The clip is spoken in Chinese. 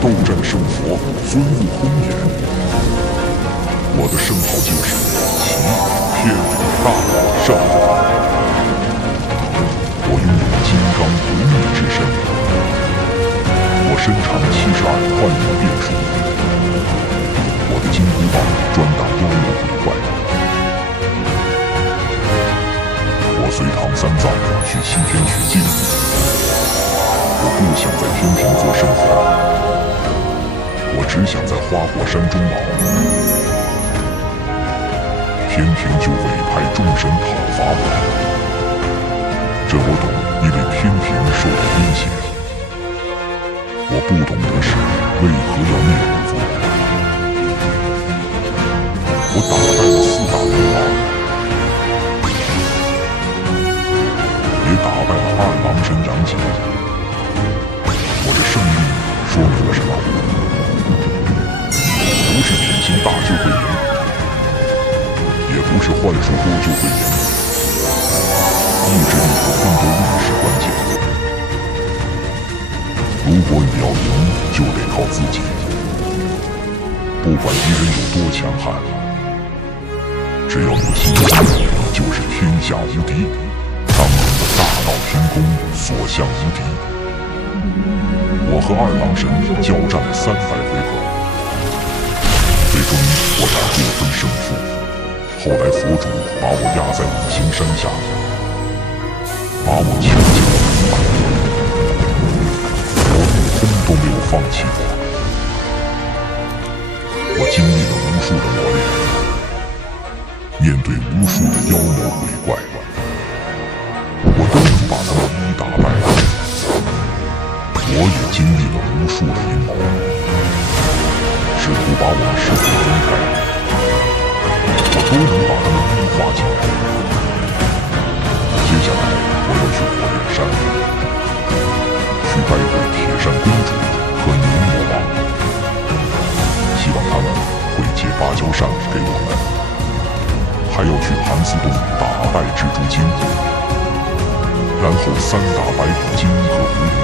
斗战胜佛，孙悟空也。我的圣号就是齐、天、大、圣。我拥有金刚不灭之身，我身长72万里变数，我的金箍棒专打妖魔鬼怪。我随唐三藏去西天取经，我不想在天庭做圣皇，我只想在花果山终老。天庭就委派众神讨伐我，这我懂，因为天庭受到威胁。我不懂的是为何要灭五佛。我打败了4大魔王，也打败了2郎神杨戬。我的胜利说明了什么？不是品行大就会赢，也不是幻术多就会赢，意志力和奋斗力是关键。如果你要赢，就得靠自己。不管敌人有多强悍，只要有信心，就是天下无敌。当年的大闹天宫，所向无敌。我和2郎神交战了300回合，最终我打不分胜负。后来佛主把我压在五行山下，把我囚禁了500年。我悟空都没有放弃我。我经历了无数的磨练，面对无数的妖魔鬼怪，我都能把他们一一打败。我也经历了无数的阴谋，试图把我们师徒分开，我都能把他们一一化解。接下来我要去火焰山，去拜会铁扇公主和牛魔王，希望他们会借芭蕉扇给我们。还要去盘丝洞打败蜘蛛精，然后3打白骨精和狐狸